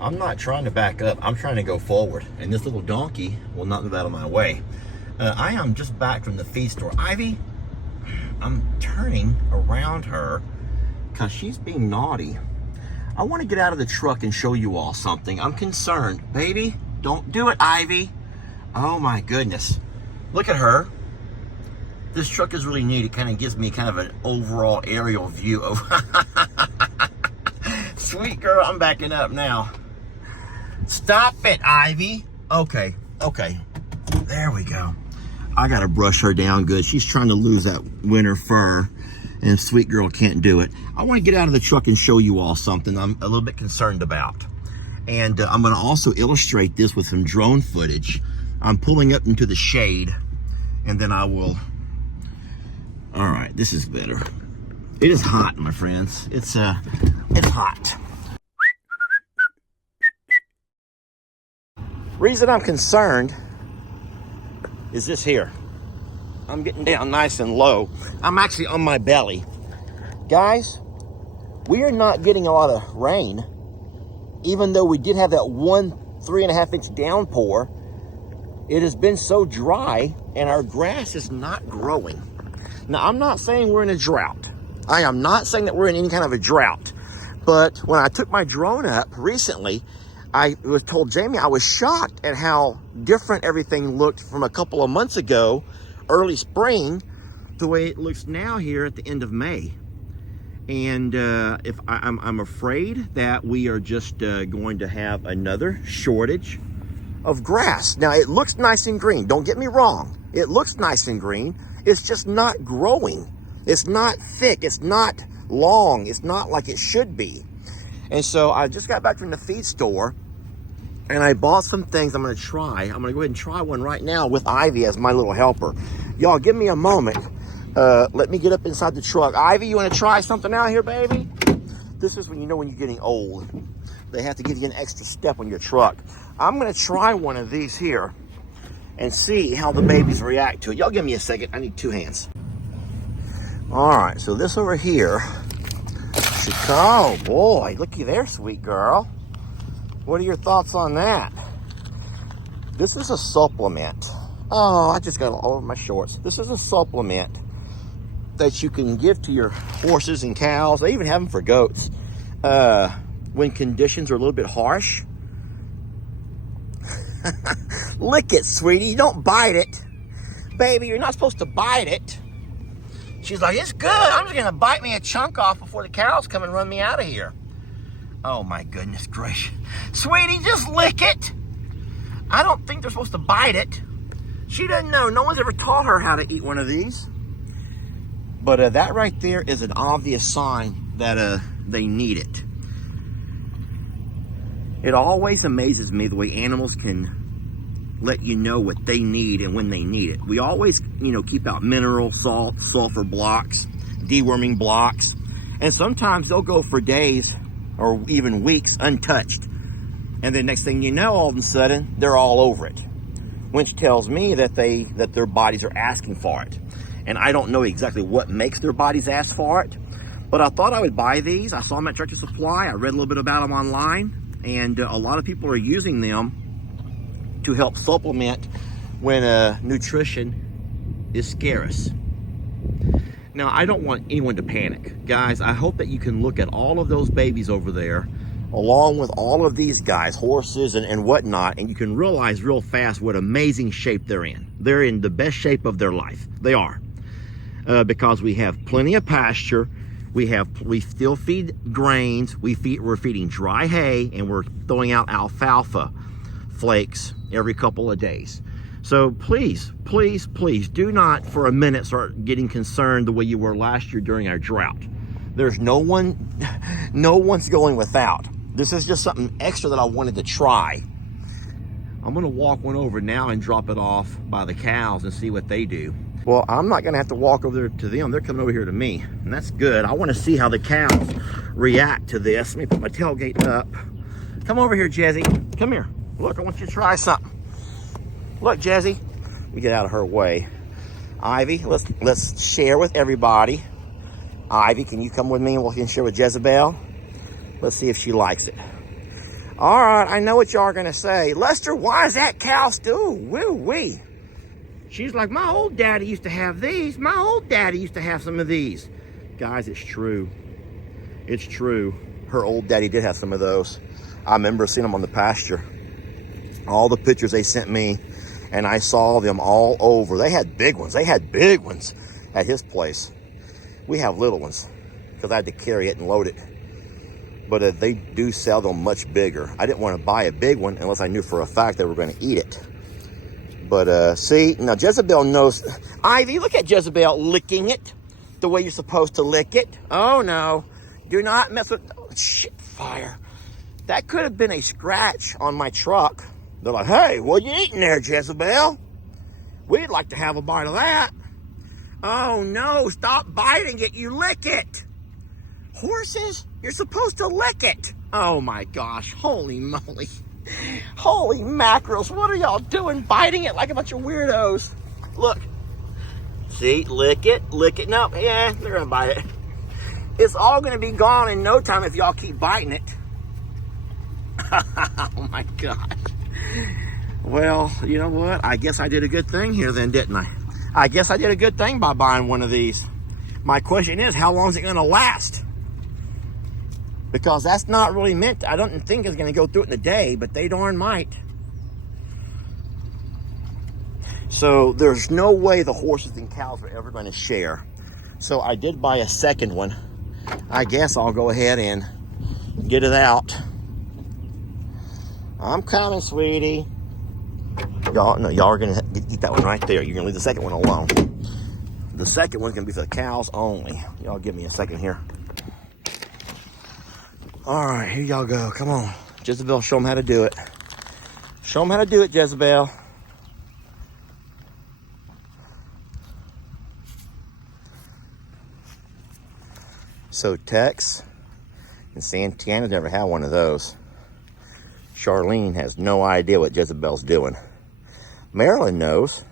I'm not trying to back up. I'm trying to go forward. And this little donkey will not move out of my way. I am just back from the feed store. Ivy, I'm turning around her because she's being naughty. I want to get out of the truck and show you all something. I'm concerned. Baby, don't do it, Ivy. Oh my goodness. Look at her. This truck is really neat. It kind of gives me kind of an overall aerial view of... Sweet girl, I'm backing up now. Stop it, Ivy. Okay. There we go. I gotta brush her down good. She's trying to lose that winter fur, and sweet girl can't do it. I want to get out of the truck and show you all something I'm a little bit concerned about. And I'm gonna also illustrate this with some drone footage. I'm pulling up into the shade, and then I will... All right, this is better. It is hot, my friends. It's hot. Reason I'm concerned is this here. I'm getting down nice and low. I'm actually on my belly. Guys, we are not getting a lot of rain, even though we did have that 3.5-inch downpour. It has been so dry, and our grass is not growing. Now, I'm not saying we're in a drought. I am not saying that we're in any kind of a drought. But when I took my drone up recently, I was told Jamie I was shocked at how different everything looked from a couple of months ago, early spring, the way it looks now here at the end of May. And I'm afraid that we are just going to have another shortage of grass. Now, it looks nice and green. Don't get me wrong. It looks nice and green. It's just not growing. It's not thick. It's not long. It's not like it should be. And so I just got back from the feed store, and I bought some things I'm going to try. I'm going to go ahead and try one right now with Ivy as my little helper. Y'all, give me a moment. Let me get up inside the truck. Ivy, you want to try something out here, baby? This is when you know when you're getting old. They have to give you an extra step on your truck. I'm going to try one of these here and see how the babies react to it. Y'all give me a second. I need 2 hands. All right, so this over here. Oh boy, looky there, sweet girl. What are your thoughts on that? This is a supplement. Oh, I just got all over my shorts. This is a supplement that you can give to your horses and cows. They even have them for goats. When conditions are a little bit harsh. Lick it, sweetie. Don't bite it. Baby, you're not supposed to bite it. She's like, it's good. I'm just going to bite me a chunk off before the cows come and run me out of here. Oh, my goodness gracious. Sweetie, just lick it. I don't think they're supposed to bite it. She doesn't know. No one's ever taught her how to eat one of these. But that right there is an obvious sign that they need it. It always amazes me the way animals can let you know what they need and when they need it. We always, keep out mineral salt, sulfur blocks, deworming blocks, and sometimes they'll go for days or even weeks untouched. And then next thing you know, all of a sudden, they're all over it, which tells me that their bodies are asking for it. And I don't know exactly what makes their bodies ask for it, but I thought I would buy these. I saw them at Tractor Supply. I read a little bit about them online, and a lot of people are using them to help supplement when nutrition is scarce. Now, I don't want anyone to panic. Guys, I hope that you can look at all of those babies over there, along with all of these guys, horses and whatnot, and you can realize real fast what amazing shape they're in. They're in the best shape of their life. They are. Because we have plenty of pasture. We still feed grains. We're feeding dry hay, and we're throwing out alfalfa flakes every couple of days. So please, please, please do not for a minute start getting concerned the way you were last year during our drought. There's no one's going without. This is just something extra that I wanted to try. I'm gonna walk one over now and drop it off by the cows and see what they do. Well, I'm not gonna have to walk over there to them. They're coming over here to me, and that's good. I wanna see how the cows react to this. Let me put my tailgate up. Come over here, Jezzy. Come here. Look, I want you to try something. Look, Jezzy. Let me get out of her way. Ivy, let's share with everybody. Ivy, can you come with me and we can share with Jezebel? Let's see if she likes it. All right, I know what y'all are going to say. Lester, why is that cow still? Woo-wee. She's like, my old daddy used to have these. My old daddy used to have some of these. Guys, it's true. It's true. Her old daddy did have some of those. I remember seeing them on the pasture. All the pictures they sent me, and I saw them all over. They had big ones. They had big ones at his place. We have little ones because I had to carry it and load it. But they do sell them much bigger. I didn't want to buy a big one unless I knew for a fact they were going to eat it. But see, now Jezebel knows. Ivy, look at Jezebel licking it the way you're supposed to lick it. Oh no, do not mess with, oh, shit, fire. That could have been a scratch on my truck. They're like, hey, what you eating there, Jezebel? We'd like to have a bite of that. Oh no, stop biting it, you lick it. Horses, you're supposed to lick it. Oh my gosh, holy moly. Holy mackerels, what are y'all doing biting it like a bunch of weirdos? Look, see, lick it. No, yeah, they're gonna bite it. It's all gonna be gone in no time if y'all keep biting it. Oh my gosh. Well, you know what? I guess I did a good thing here then, didn't I? I guess I did a good thing by buying one of these. My question is, how long is it gonna last? Because that's not really meant, I don't think it's going to go through it in a day, but they darn might. So there's no way the horses and cows are ever going to share. So I did buy a second one. I guess I'll go ahead and get it out. I'm coming, sweetie. Y'all are going to eat that one right there. You're going to leave the second one alone. The second one's going to be for the cows only. Y'all give me a second here. All right, here y'all go. Come on. Jezebel, show them how to do it. Show them how to do it, Jezebel. So Tex and Santana never had one of those. Charlene has no idea what Jezebel's doing. Marilyn knows,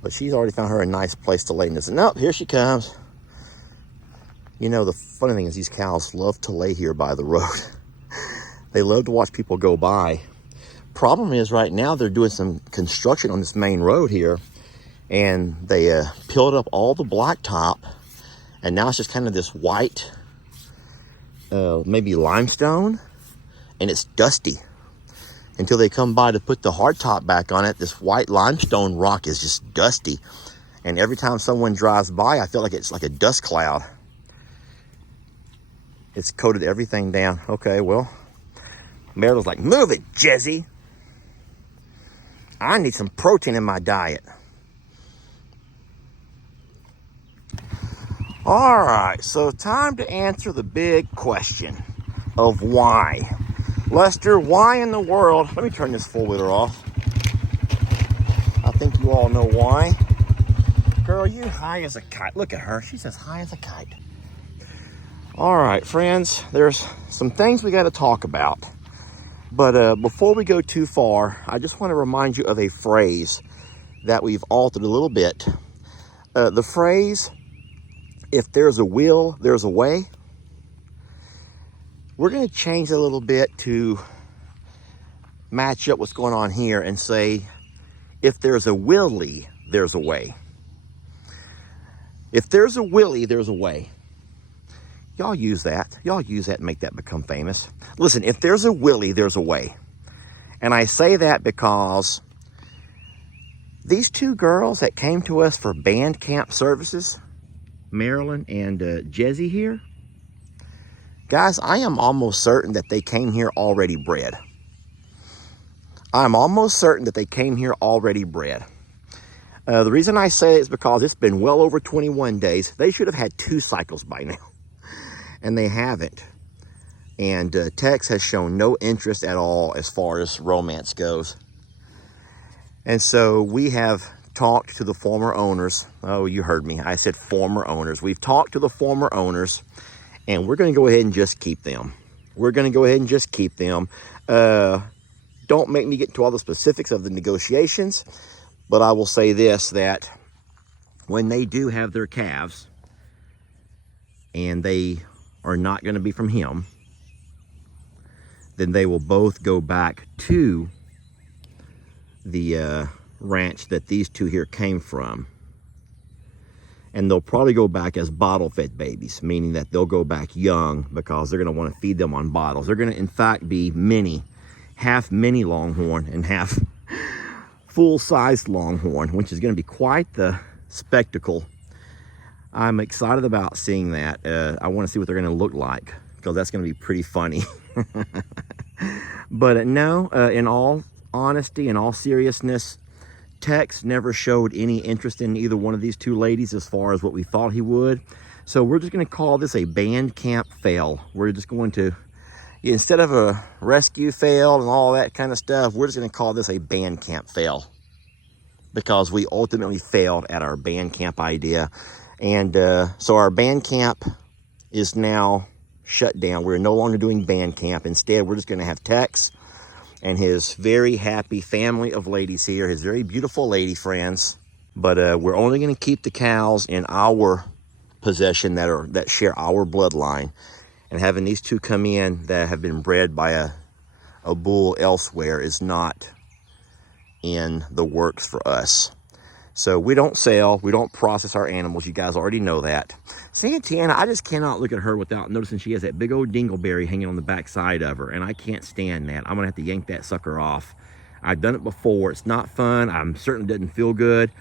but she's already found her a nice place to lay in this. Nope, here she comes. You know, the funny thing is these cows love to lay here by the road. They love to watch people go by. Problem is right now they're doing some construction on this main road here, and they peeled up all the blacktop, and now it's just kind of this white, maybe limestone, and it's dusty. Until they come by to put the hardtop back on it, this white limestone rock is just dusty. And every time someone drives by, I feel like it's like a dust cloud. It's coated everything down. Okay, well, Marilyn's like, move it, Jezzy. I need some protein in my diet. All right, so time to answer the big question of why. Lester, why in the world? Let me turn this four-wheeler off. I think you all know why. Girl, you high as a kite. Look at her. She's as high as a kite. All right, friends, there's some things we got to talk about. But before we go too far, I just want to remind you of a phrase that we've altered a little bit. The phrase, if there's a will, there's a way. We're going to change it a little bit to match up what's going on here and say, if there's a Willy, there's a way. If there's a Willy, there's a way. Y'all use that. Y'all use that and make that become famous. Listen, if there's a Willy, there's a way. And I say that because these two girls that came to us for band camp services, Marilyn and Jezzy here, guys, I am almost certain that they came here already bred. I'm almost certain that they came here already bred. The reason I say it is because it's been well over 21 days. They should have had 2 cycles by now. And they haven't. And Tex has shown no interest at all as far as romance goes. And so we have talked to the former owners. Oh, you heard me. I said former owners. We've talked to the former owners, and we're going to go ahead and just keep them. We're going to go ahead and just keep them. Don't make me get into all the specifics of the negotiations, but I will say this, that when they do have their calves, and they are not going to be from him, then they will both go back to the ranch that these two here came from. And they'll probably go back as bottle-fed babies, meaning that they'll go back young because they're going to want to feed them on bottles. They're going to, in fact, be half mini longhorn and half full-sized longhorn, which is going to be quite the spectacle. I'm excited about seeing that. I want to see what they're going to look like because that's going to be pretty funny. But no, in all honesty, in all seriousness, Tex never showed any interest in either one of these two ladies as far as what we thought he would. So we're just going to call this a band camp fail. We're just going to, instead of a rescue fail and all that kind of stuff, we're just going to call this a band camp fail because we ultimately failed at our band camp idea. And so our band camp is now shut down. We're no longer doing band camp. Instead, we're just going to have Tex and his very happy family of ladies here, his very beautiful lady friends. But we're only going to keep the cows in our possession that share our bloodline. And having these two come in that have been bred by a bull elsewhere is not in the works for us. So we don't sell, we don't process our animals. You guys already know that. Santana, I just cannot look at her without noticing she has that big old dingleberry hanging on the back side of her, and I can't stand that. I'm gonna have to yank that sucker off. I've done it before. It's not fun. I'm certainly doesn't feel good,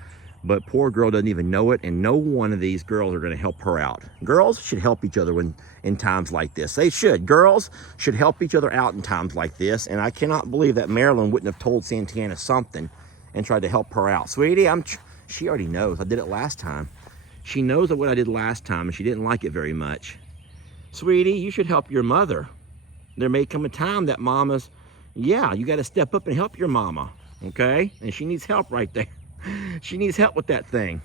but poor girl doesn't even know it, and no one of these girls are gonna help her out. Girls should help each other in times like this. They should. Girls should help each other out in times like this, and I cannot believe that Marilyn wouldn't have told Santana something and tried to help her out. Sweetie, she already knows. I did it last time. She knows what I did last time, and she didn't like it very much. Sweetie, you should help your mother. There may come a time that mama's, yeah, you got to step up and help your mama, okay? And she needs help right there. She needs help with that thing.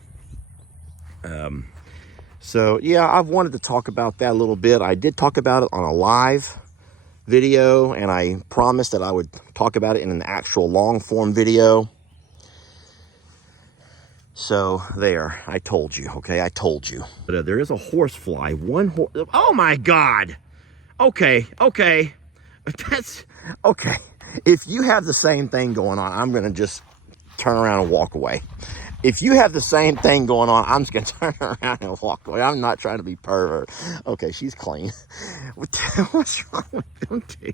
So, yeah, I've wanted to talk about that a little bit. I did talk about it on a live video, and I promised that I would talk about it in an actual long-form video. So there, I told you, okay? I told you. But there is a horsefly, oh my God. Okay. That's, okay. If you have the same thing going on, I'm gonna just turn around and walk away. If you have the same thing going on, I'm just gonna turn around and walk away. I'm not trying to be pervert. Okay, she's clean. What's wrong with them two?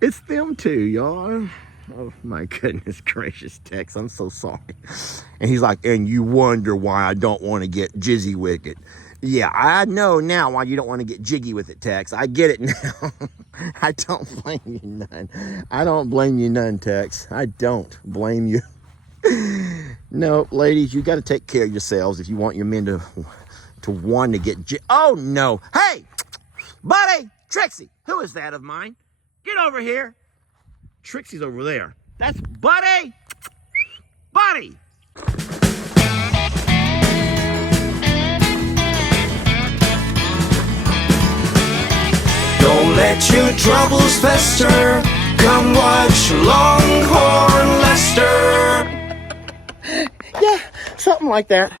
It's them two, y'all. Oh my goodness gracious, Tex, I'm so sorry. And he's like, and you wonder why I don't want to get jizzy with it. Yeah, I know now why you don't want to get jiggy with it, Tex. I get it now. I don't blame you none. I don't blame you none, Tex. I don't blame you. No, ladies, you got to take care of yourselves if you want your men to want to get oh no. Hey, buddy, Trixie, who is that of mine? Get over here. Trixie's over there. That's Buddy! Buddy! Don't let your troubles fester. Come watch Longhorn Lester. Yeah, something like that.